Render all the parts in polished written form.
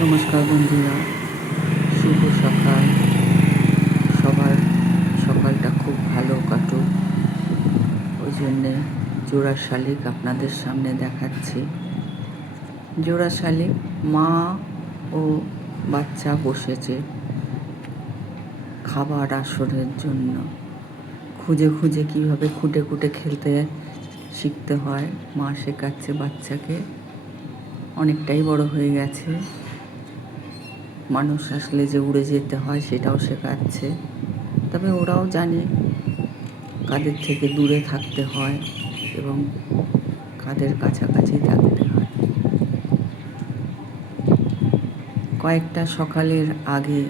নমস্কার বন্ধুরা, শুভ সকাল। সবার সকালটা খুব ভালো কাটুক, ওই জন্যে জোড়া শালিক আপনাদের সামনে দেখাচ্ছি। জোড়া শালিক মা ও বাচ্চা বসেছে খাবার আসরের জন্য। খুঁজে খুঁজে কীভাবে খুঁটে খুঁটে খেলতে শিখতে হয় মা শেখাচ্ছে বাচ্চাকে। অনেকটাই বড় হয়ে গেছে, মানুষ আসলে যে উড়ে যেতে হয় সেটাও শেখাচ্ছে। তবে ওরাও জানে কাদের থেকে দূরে থাকতে হয় এবং কাদের কাছাকাছি থাকতে হয়। কয়েকটা সকালের আগে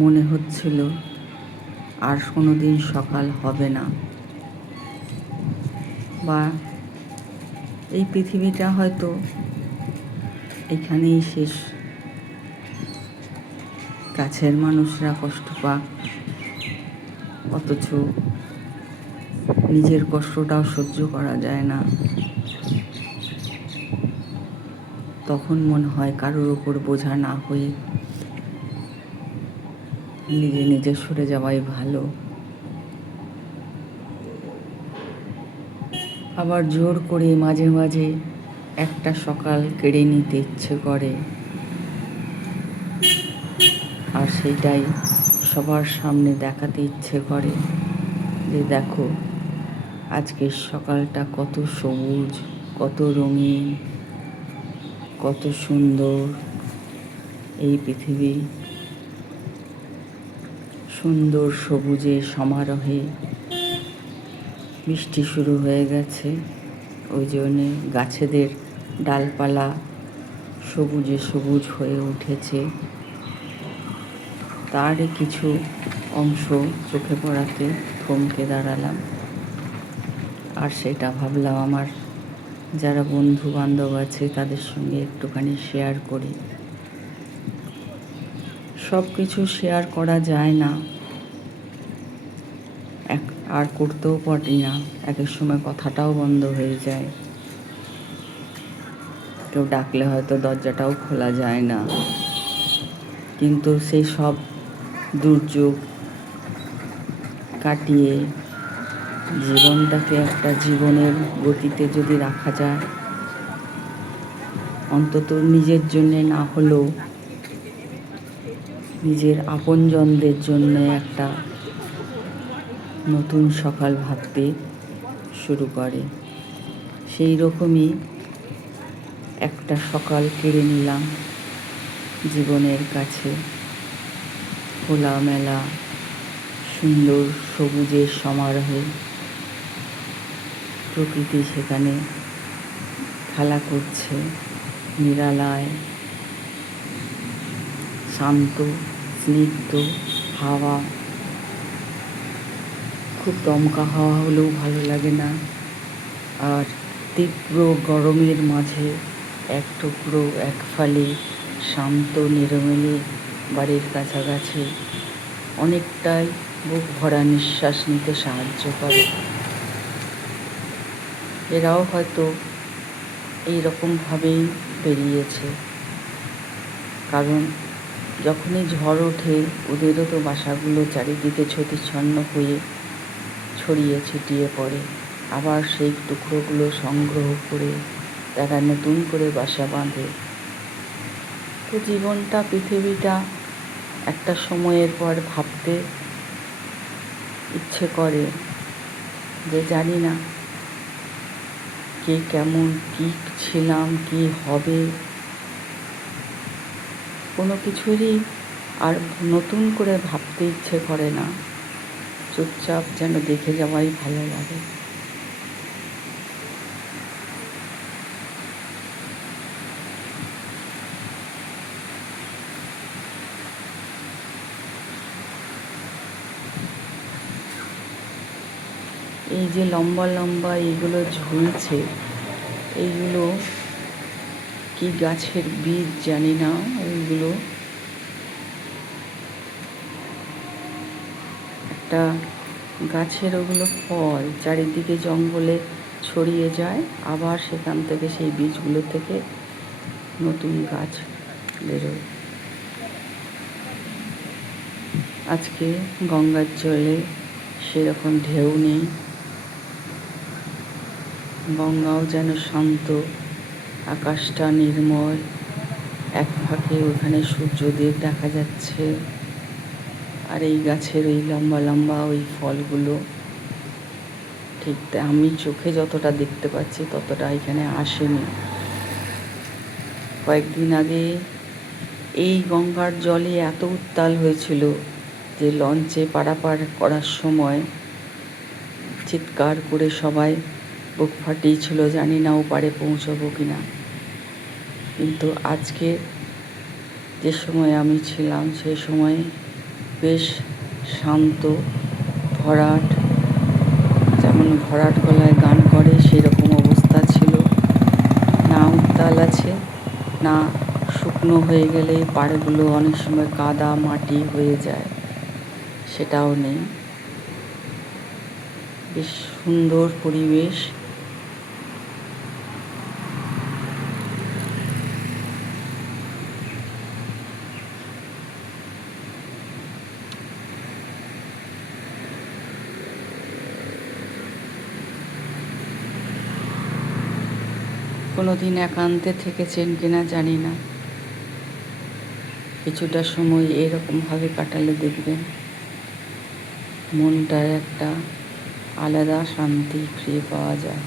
মনে হচ্ছিল আর কোনো দিন সকাল হবে না, বা এই পৃথিবীটা হয়তো এখানেই শেষ। কাছের মানুষরা কষ্ট পাক, অথচ নিজের কষ্টটাও সহ্য করা যায় না। তখন মনে হয় কারোর ওপর বোঝা না হয়ে নিজে নিজে সরে যাওয়াই ভালো। আবার জোর করে মাঝে মাঝে একটা সকাল কেড়ে নিতে ইচ্ছে করে, আর সেইটাই সবার সামনে দেখাতে ইচ্ছে করে যে দেখো আজকের সকালটা কত সবুজ, কত রঙিন, কত সুন্দর। এই পৃথিবী সুন্দর সবুজে সমারোহে বৃষ্টি শুরু হয়ে গেছে, ওই জন্যে গাছেদের ডালপালা সবুজে সবুজ হয়ে উঠেছে। তারই কিছু অংশ চোখে পড়াতে থমকে দাঁড়ালাম, আর সেটা ভাবলাম আমার যারা বন্ধু বান্ধব আছে তাদের সঙ্গে একটুখানি শেয়ার করি। সব কিছু শেয়ার করা যায় না, আর করতেও পারি না। এক এক সময় কথাটাও বন্ধ হয়ে যায়, কেউ ডাকলে হয়তো দরজাটাও খোলা যায় না। কিন্তু সেই সব দুর্যোগ কাটিয়ে জীবনটাকে একটা জীবনের গতিতে যদি রাখা যায়, অন্তত নিজের জন্যে না হলেও নিজের আপনজনদের জন্য একটা নতুন সকাল ভাবতে শুরু করে। সেই রকমই একটা সকাল কেড়ে নিলাম জীবনের কাছে। খোলামেলা সুন্দর সবুজের সমারোহে প্রকৃতি সেখানে খেলা করছে, নিরালায় শান্ত স্নিগ্ধ হাওয়া। খুব দমকা হাওয়া হলেও ভালো লাগে না, আর তীব্র গরমের মাঝে এক টুকরো এক ফালি শান্ত নিরমলি বাড়ির কাছাকাছি অনেকটাই বুক ভরা নিঃশ্বাস নিতে সাহায্য করে। এরাও হয়তো এই রকমভাবেই বেরিয়েছে, কারণ যখনই ঝড় ওঠে ওদেরও তো বাসাগুলো চারিদিকে ছত্রছন্ন হয়ে ছড়িয়ে ছিটিয়ে পড়ে। আবার সেই টুকরোগুলো সংগ্রহ করে তারা নতুন করে বাসা বাঁধে। তো জীবনটা, পৃথিবীটা একটা সময়ের পর ভাবতে ইচ্ছে করে যে জানি না কে কেমন, কী ছিলাম, কী হবে, কোনো কিছুরই আর নতুন করে ভাবতে ইচ্ছে করে না। চুপচাপ যেন দেখে যাওয়াই ভালো লাগে। এই যে লম্বা লম্বা এইগুলো ঝুলছে, এইগুলো কি গাছের বীজ জানি না, ওইগুলো একটা গাছের, ওগুলো ফল চারিদিকে জঙ্গলে ছড়িয়ে যায়, আবার সেখান থেকে সেই বীজগুলো থেকে নতুন গাছ বেরোয়। আজকে গঙ্গার জলে সেরকম ঢেউ নেই, গঙ্গাও যেন শান্ত, আকাশটা নির্মল, এক ফাঁকে ওখানে সূর্যদেব দেখা যাচ্ছে। আর এই গাছের ওই লম্বা লম্বা ওই ফলগুলো ঠিক আমি চোখে যতটা দেখতে পাচ্ছি ততটা এখানে আসেনি। কয়েকদিন আগে এই গঙ্গার জলে এত উত্তাল হয়েছিল যে লঞ্চে পারাপার করার সময় চিৎকার করে সবাই বুক ফাটিয়েছিল, জানি না ওপারে পৌঁছবো কি না। কিন্তু আজকে যে সময় আমি ছিলাম সে সময় বেশ শান্ত, ভরাট, যেমন ভরাট গলায় গান করে সেরকম অবস্থা ছিল। না উত্তাল আছে, না শুকনো হয়ে গেলে পাড়গুলো অনেক সময় কাদা মাটি হয়ে যায়, সেটাও নেই। বেশ সুন্দর পরিবেশ। কোনোদিন একান্তে থেকেছেন কিনা জানি না, কিছুটা সময় এরকমভাবে কাটালে দেখবেন মনটায় একটা আলাদা শান্তি ফিরে পাওয়া যায়।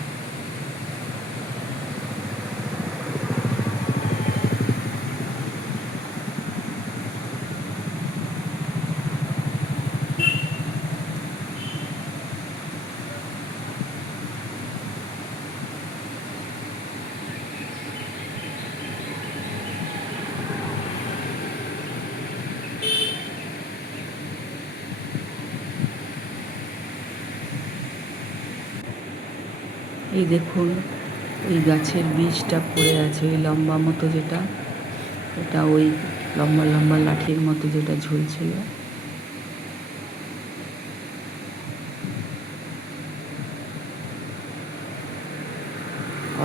এই দেখুন ওই গাছের বীজটা পড়ে আছে, ওই লম্বা মতো যেটা, এটা ওই লম্বা লম্বা লাঠির মতো যেটা ঝুলছিল।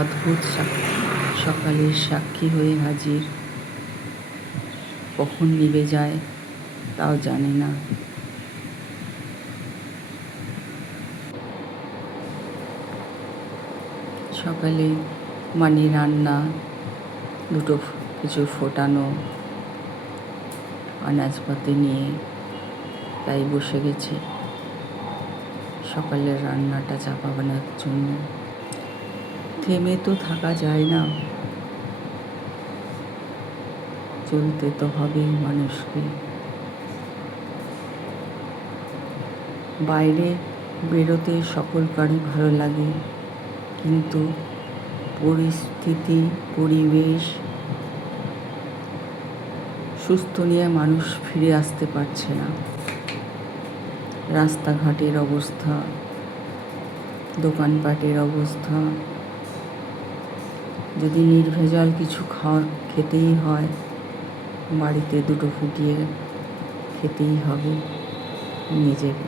অদ্ভুত সকালের সাক্ষী হয়ে হাজির, কখন নিভে যায় তাও জানি না। সকালে মানি রান্না, দুটো কিছু ফোটানো আনাজপাতি নিয়ে তাই বসে গেছি সকালের রান্নাটা চাপানোর জন্য। থেমে তো থাকা যায় না, চলতে তো হবেই মানুষকে। বাইরে বেরোতে সকলকারই ভালো লাগে, কিন্তু পরিস্থিতি, পরিবেশ সুস্থ নিয়ে মানুষ ফিরে আসতে পারছে না। রাস্তাঘাটের অবস্থা, দোকানপাটের অবস্থা, যদি নির্ভেজাল কিছু খেতেই হয় বাড়িতে দুটো ফুটিয়ে খেতেই হবে নিজেকে।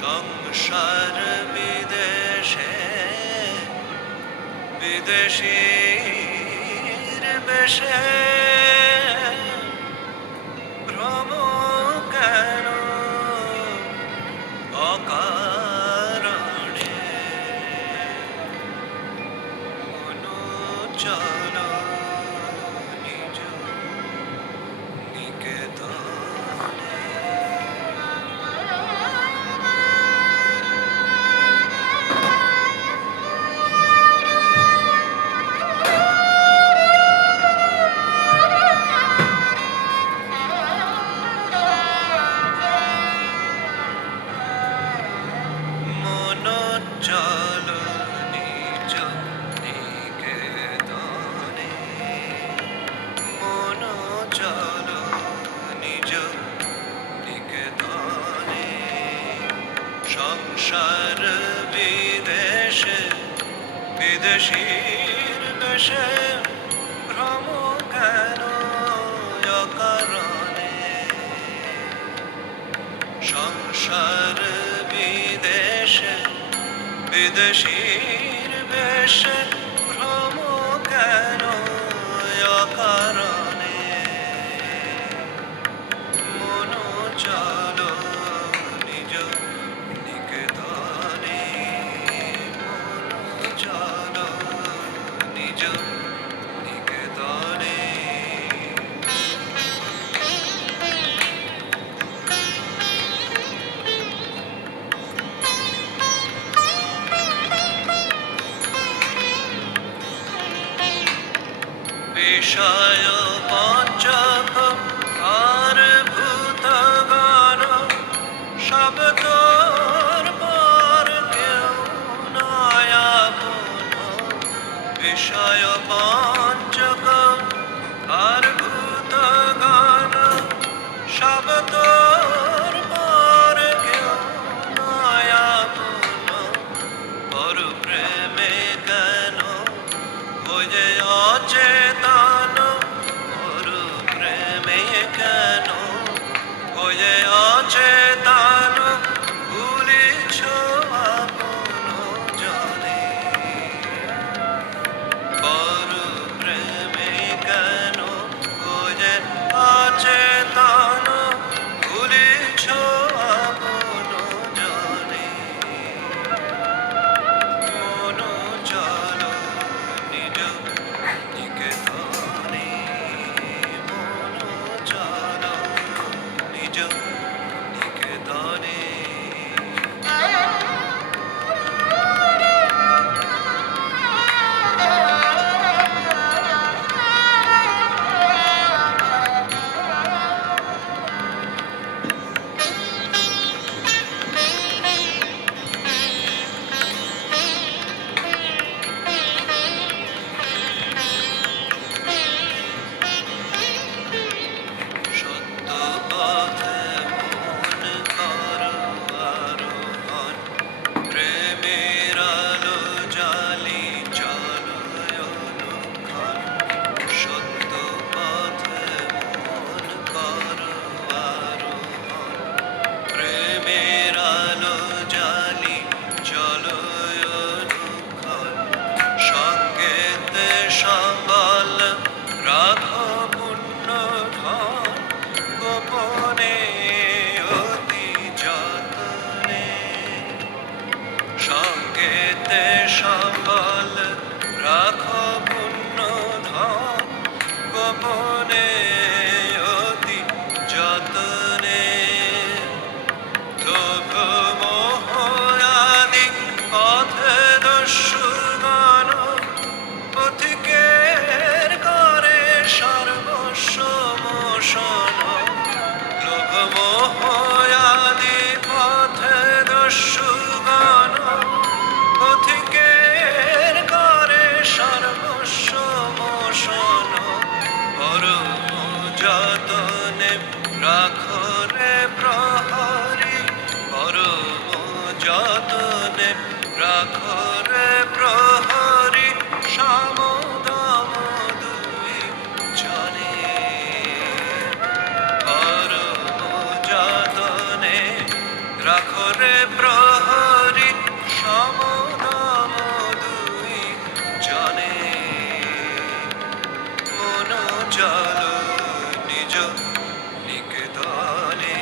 সংসার বিদেশে বিদেশীর বেশে ভ্রম কেন অকারণে চল নিজ নিকেতনে। চল নিজ নিকেতনে, মন চল নিজ নিকেতনে। সংসার বিদেশে বিদেশীর বেশে ভ্রম কেন অকারণে। আশার বিদেশে বিদেশীর বেশে ভ্রম কেন অকারণে মন চলো নিজ নিকেতনে মন চলো নিজ নিকেতনে বিষয় পঞ্চক আর ভূতগণ সব তোর পর কেউ নয় আপন বিষয় পঞ্চক আর ভূতগণ সব তোর পর কেউ নয় আপন পর প্রেমে কেন ওই যে অচেতন ওর প্রেমে কেন ওই যে অচেতন ভুলিছ আপন জনে পর প্রেমে কেন ওই যে অচেতন ভুলিছ আপন জনে মন চলো নিজ নিকেতনে মন চলো নিজ নিকেতনে সত্য পথে মন করো আরোহণ প্রেমের আলো জালি চলো অনুক্ষণ সত্য পথে মন করো আরোহণ প্রেমের আলো জালি চলো অনুক্ষণ সঙ্গেতে সম্বল রাখো পুণ্য ধন গোপনে অতি যতনে সঙ্গেতে সম্বল রাখো পুণ্য ধন গোপনে অতি যতনে লোভ মোহ আদি পথে দস্যুগণ পথিকের করে সর্বস্ব মোশন লোভ মোহ আদি পথে দস্যুগণ পথিকের করে সর্বস্ব মোশন পরম যতনে রাখো রে প্রহরী পরম যতনে রাখো রে প্রহরী সমদম দুই জনে পরম যতনে রাখো রে প্রহরী সমদম দুই জনে মন চলো নিজ নিকেতনে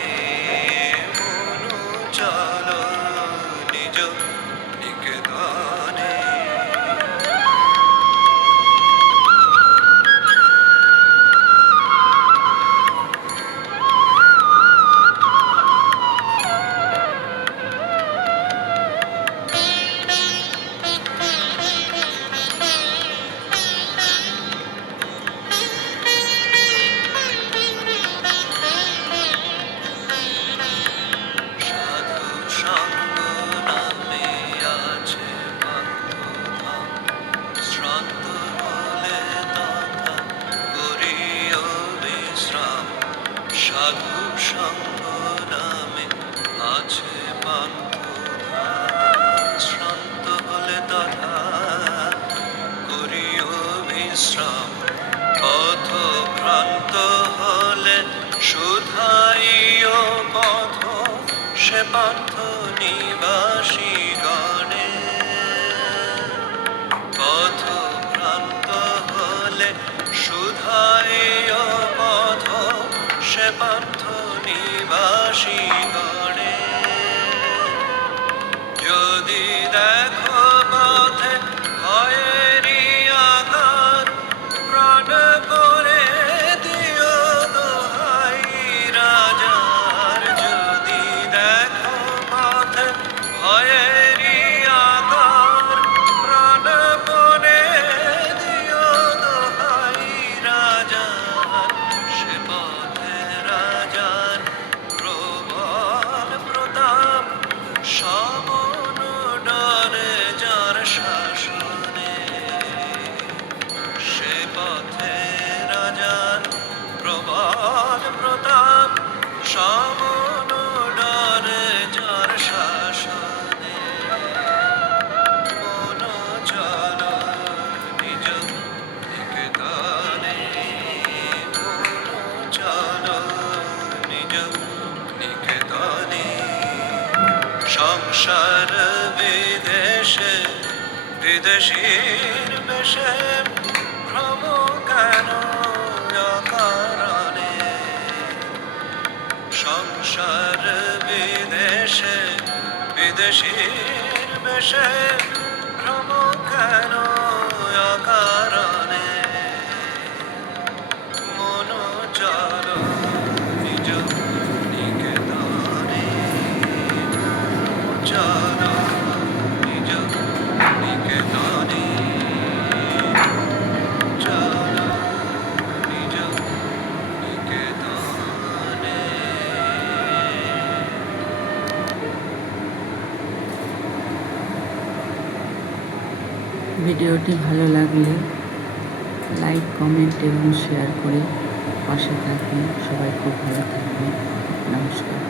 সে পান্থ নিবাসী গণে পথ ভ্রান্ত হলে শুধায় পথ সে পান্থ নিবাসী গণে যদি দেখো পথে ভয়েরই আকার প্রাণ করে দিও দোহাই রাজার যদি দেখো পথে ভয়েরই আকার প্রাণ করে দিও দোহাই রাজার সে পথে রাজার প্রবল প্রতাপ সমন ডরে যার শাসনে সে পথে রাজার প্রবল প্রতাপ সমন ডরে যার শাসনে মন চল নিজ নিকেতনে মন চল নিজ নিকেতনে সংসার বিদেশে বিদেশীর বেশে ভ্রম কেন অকারণে সংসার বিদেশে বিদেশীর বেশে ভ্রম কেন অকারণে মন চল নিজ নিকেতনে চল নিজ নিকেতনে চল নিজ নিকেতনে। ভিডিওটি ভালো লাগলে লাইক, কমেন্ট এবং শেয়ার করে পাশে থাকবেন। সবাই খুব ভালো থাকবেন। নমস্কার।